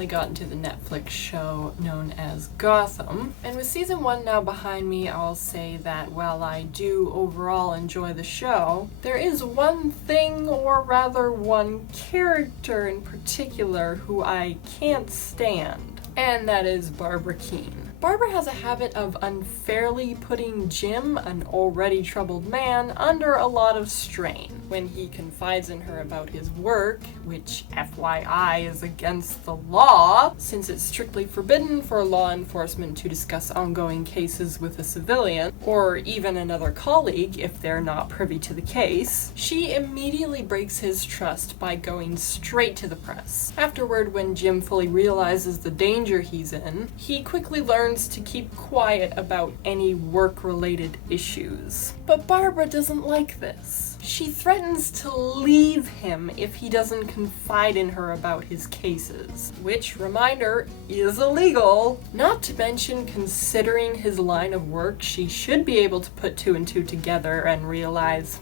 recently got into the Netflix show known as Gotham, and with season 1 now behind me, I'll say that while I do overall enjoy the show, there is one thing, or rather one character in particular, who I can't stand, and that is Barbara Kean. Barbara has a habit of unfairly putting Jim, an already troubled man, under a lot of strain. When he confides in her about his work, which FYI is against the law, since it's strictly forbidden for law enforcement to discuss ongoing cases with a civilian, or even another colleague if they're not privy to the case, she immediately breaks his trust by going straight to the press. Afterward, when Jim fully realizes the danger he's in, he quickly learns to keep quiet about any work-related issues. But Barbara doesn't like this. She threatens to leave him if he doesn't confide in her about his cases, which, reminder, is illegal. Not to mention, considering his line of work, she should be able to put 2 and 2 together and realize,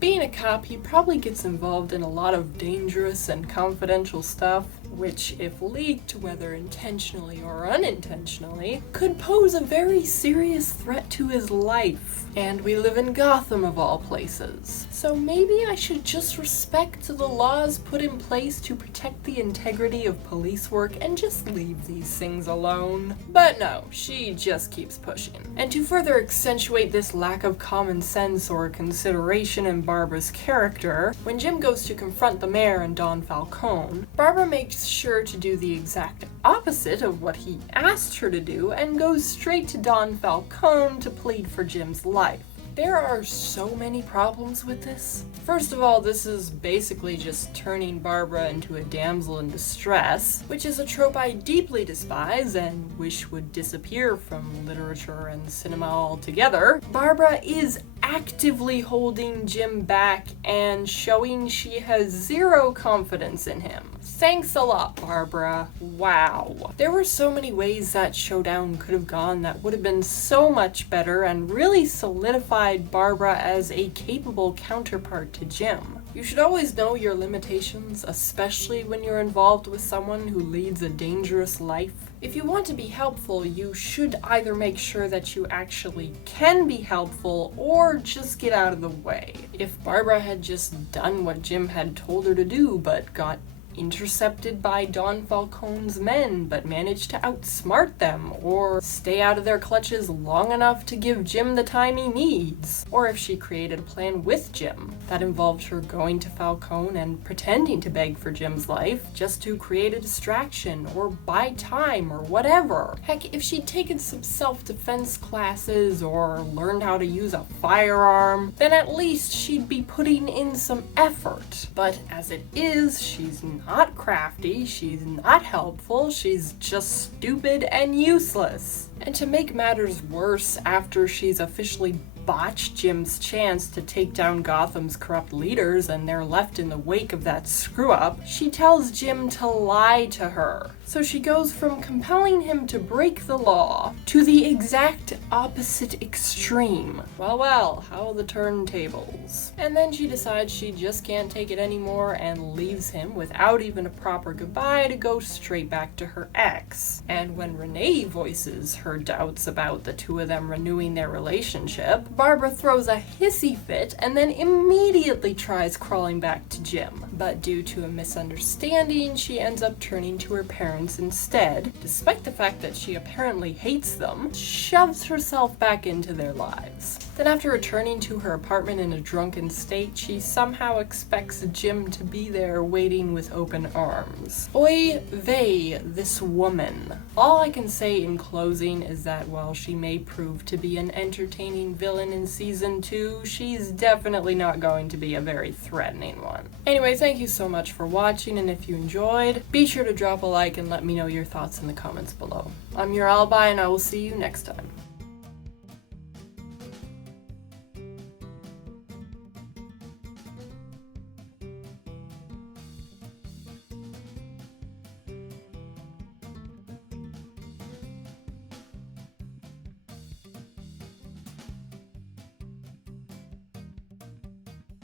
being a cop, he probably gets involved in a lot of dangerous and confidential stuff, which, if leaked, whether intentionally or unintentionally, could pose a very serious threat to his life. And we live in Gotham, of all places. So maybe I should just respect the laws put in place to protect the integrity of police work and just leave these things alone. But no, she just keeps pushing. And to further accentuate this lack of common sense or consideration in Barbara's character, when Jim goes to confront the mayor and Don Falcone, Barbara makes sure to do the exact opposite of what he asked her to do and goes straight to Don Falcone to plead for Jim's life. There are so many problems with this. First of all, this is basically just turning Barbara into a damsel in distress, which is a trope I deeply despise and wish would disappear from literature and cinema altogether. Barbara is actively holding Jim back and showing she has zero confidence in him. Thanks a lot, Barbara. Wow. There were so many ways that showdown could have gone that would have been so much better and really solidified Barbara as a capable counterpart to Jim. You should always know your limitations, especially when you're involved with someone who leads a dangerous life. If you want to be helpful, you should either make sure that you actually can be helpful or just get out of the way. If Barbara had just done what Jim had told her to do but got intercepted by Don Falcone's men but managed to outsmart them, or stay out of their clutches long enough to give Jim the time he needs, or if she created a plan with Jim that involved her going to Falcone and pretending to beg for Jim's life just to create a distraction or buy time or whatever. Heck, if she'd taken some self-defense classes or learned how to use a firearm, then at least she'd be putting in some effort. But as it is, she's not crafty, she's not helpful, she's just stupid and useless. And to make matters worse, after she's officially botched Jim's chance to take down Gotham's corrupt leaders and they're left in the wake of that screw-up, she tells Jim to lie to her. So she goes from compelling him to break the law to the exact opposite extreme. Well, how the turntables. And then she decides she just can't take it anymore and leaves him without even a proper goodbye to go straight back to her ex. And when Renee voices her doubts about the two of them renewing their relationship, Barbara throws a hissy fit and then immediately tries crawling back to Jim. But due to a misunderstanding, she ends up turning to her parents instead, despite the fact that she apparently hates them, shoves herself back into their lives. Then after returning to her apartment in a drunken state, she somehow expects Jim to be there waiting with open arms. Oy vey, this woman. All I can say in closing is that while she may prove to be an entertaining villain in season 2, she's definitely not going to be a very threatening one. Anyway, thank you so much for watching, and if you enjoyed, be sure to drop a like and let me know your thoughts in the comments below. I'm your alibi, and I will see you next time.